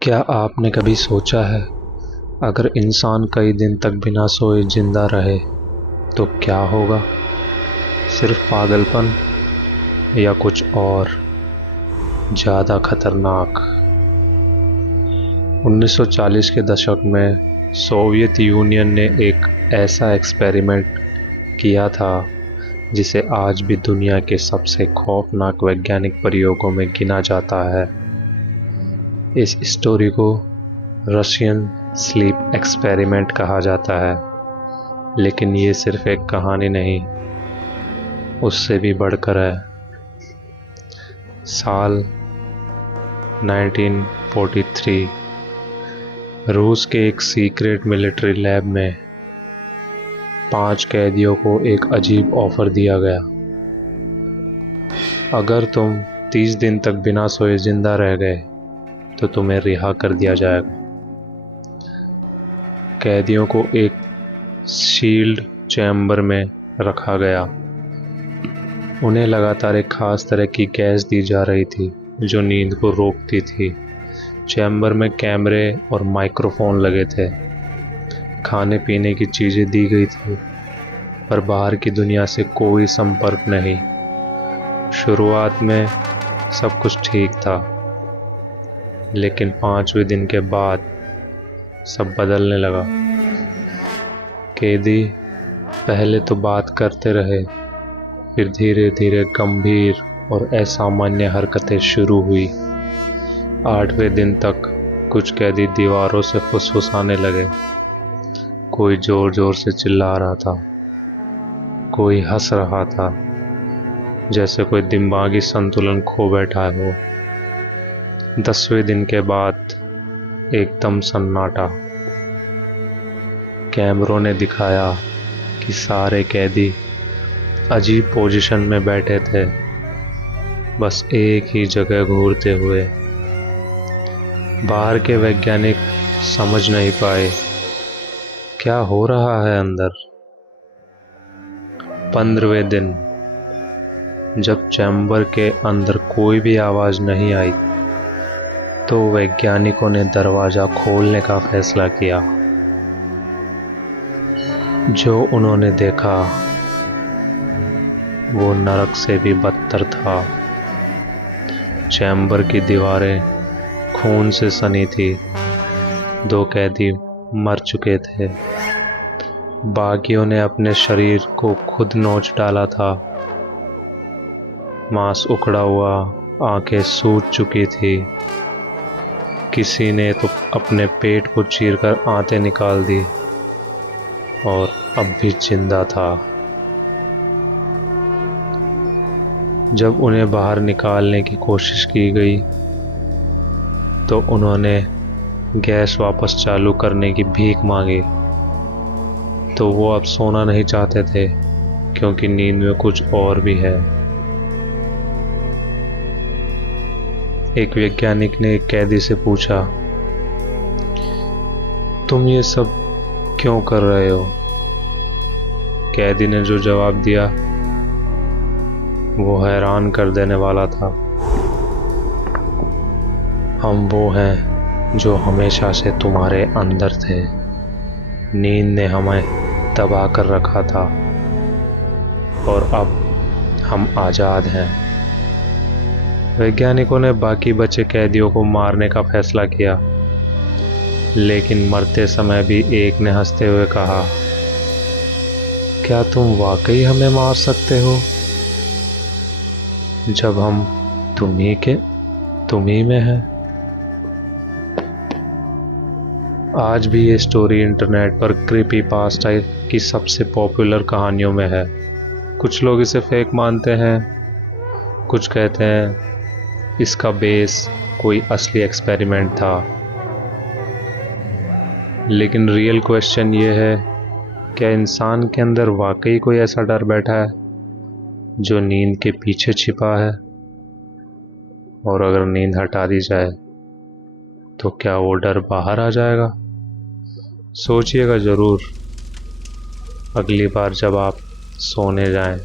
क्या आपने कभी सोचा है, अगर इंसान कई दिन तक बिना सोए जिंदा रहे तो क्या होगा? सिर्फ पागलपन या कुछ और ज़्यादा खतरनाक? 1940 के दशक में सोवियत यूनियन ने एक ऐसा एक्सपेरिमेंट किया था जिसे आज भी दुनिया के सबसे खौफनाक वैज्ञानिक प्रयोगों में गिना जाता है। इस स्टोरी को रशियन स्लीप एक्सपेरिमेंट कहा जाता है, लेकिन ये सिर्फ एक कहानी नहीं, उससे भी बढ़कर है। साल 1943 रूस के एक सीक्रेट मिलिट्री लैब में 5 कैदियों को एक अजीब ऑफर दिया गया। अगर तुम 30 दिन तक बिना सोए जिंदा रह गए तो तुम्हें रिहा कर दिया जाएगा। कैदियों को एक शील्ड चैम्बर में रखा गया। उन्हें लगातार एक खास तरह की गैस दी जा रही थी जो नींद को रोकती थी। चैम्बर में कैमरे और माइक्रोफोन लगे थे। खाने पीने की चीज़ें दी गई थी, पर बाहर की दुनिया से कोई संपर्क नहीं। शुरुआत में सब कुछ ठीक था, लेकिन 5वें दिन के बाद सब बदलने लगा। कैदी पहले तो बात करते रहे, फिर धीरे धीरे गंभीर और असामान्य हरकतें शुरू हुई। 8वें दिन तक कुछ कैदी दीवारों से फुसफुसाने लगे। कोई जोर जोर से चिल्ला रहा था, कोई हंस रहा था जैसे कोई दिमागी संतुलन खो बैठा हो। 10वें दिन के बाद एकदम सन्नाटा। कैमरों ने दिखाया कि सारे कैदी अजीब पोजीशन में बैठे थे, बस एक ही जगह घूरते हुए। बाहर के वैज्ञानिक समझ नहीं पाए क्या हो रहा है अंदर। 15वें दिन जब चैम्बर के अंदर कोई भी आवाज़ नहीं आई तो वैज्ञानिकों ने दरवाज़ा खोलने का फैसला किया। जो उन्होंने देखा वो नरक से भी बदतर था। चैम्बर की दीवारें खून से सनी थी। 2 कैदी मर चुके थे। बाकियों ने अपने शरीर को खुद नोच डाला था। मांस उखड़ा हुआ, आंखें सूज चुकी थी। किसी ने तो अपने पेट को चीरकर आंतें निकाल दी और अब भी जिंदा था। जब उन्हें बाहर निकालने की कोशिश की गई तो उन्होंने गैस वापस चालू करने की भीख मांगी। तो वो अब सोना नहीं चाहते थे, क्योंकि नींद में कुछ और भी है। एक वैज्ञानिक ने एक कैदी से पूछा, तुम ये सब क्यों कर रहे हो? कैदी ने जो जवाब दिया वो हैरान कर देने वाला था। हम वो हैं जो हमेशा से तुम्हारे अंदर थे। नींद ने हमें दबा कर रखा था और अब हम आज़ाद हैं। वैज्ञानिकों ने बाकी बचे कैदियों को मारने का फैसला किया, लेकिन मरते समय भी एक ने हंसते हुए कहा, क्या तुम वाकई हमें मार सकते हो जब हम तुम ही में हैं? आज भी ये स्टोरी इंटरनेट पर क्रीपी पास्टा की सबसे पॉपुलर कहानियों में है। कुछ लोग इसे फेक मानते हैं, कुछ कहते हैं इसका बेस कोई असली एक्सपेरिमेंट था। लेकिन रियल क्वेश्चन ये है, क्या इंसान के अंदर वाकई कोई ऐसा डर बैठा है जो नींद के पीछे छिपा है? और अगर नींद हटा दी जाए तो क्या वो डर बाहर आ जाएगा? सोचिएगा ज़रूर अगली बार जब आप सोने जाएं।